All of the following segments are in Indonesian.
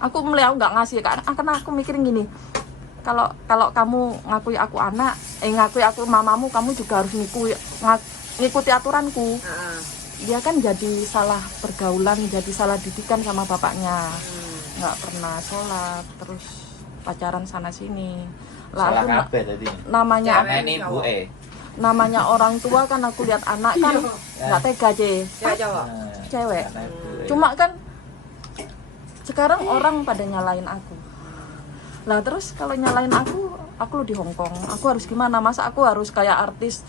Aku mulai aku nggak ngasih karena aku mikirin gini. Kalau kamu ngakui aku anak, ngakui aku mamamu, kamu juga harus ngikuti aturanku. Dia kan jadi salah pergaulan, jadi salah didikan sama bapaknya. Nggak pernah sholat, terus pacaran sana sini. Lah aku namanya namanya orang tua kan, aku lihat anak kan nggak tega cewek. Cuma kan sekarang orang pada nyalain aku. Lah terus kalau nyalain aku di Hongkong, aku harus gimana? Masa aku harus kayak artis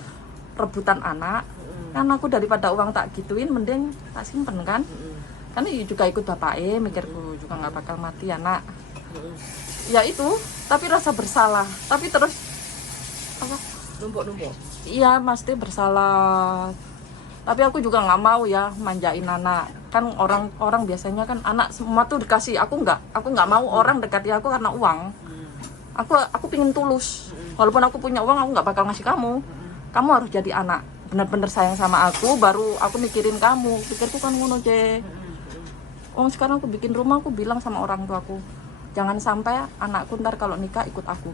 rebutan anak? Kan aku daripada uang tak gituin, mending tak simpen kan? Kan juga ikut bapaknya, mikirku juga nggak bakal mati anak. Ya itu, tapi rasa bersalah. Tapi terus apa? Numpuk-numpuk. Iya, pasti bersalah. Tapi aku juga nggak mau ya manjain anak. Kan orang biasanya kan anak semua tuh dikasih. Aku nggak mau orang dekati aku karena uang. Aku pingin tulus. Walaupun aku punya uang, aku nggak bakal ngasih kamu. Kamu harus jadi anak, bener-bener sayang sama aku, baru aku mikirin kamu. Pikirku kan ngono je. Sekarang aku bikin rumah, aku bilang sama orang tuaku, jangan sampai anakku ntar kalau nikah ikut aku.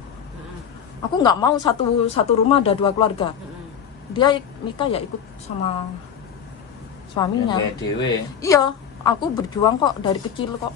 Aku nggak mau satu rumah ada 2 keluarga. Dia nikah ya ikut sama suaminya. Iya, aku berjuang kok dari kecil kok.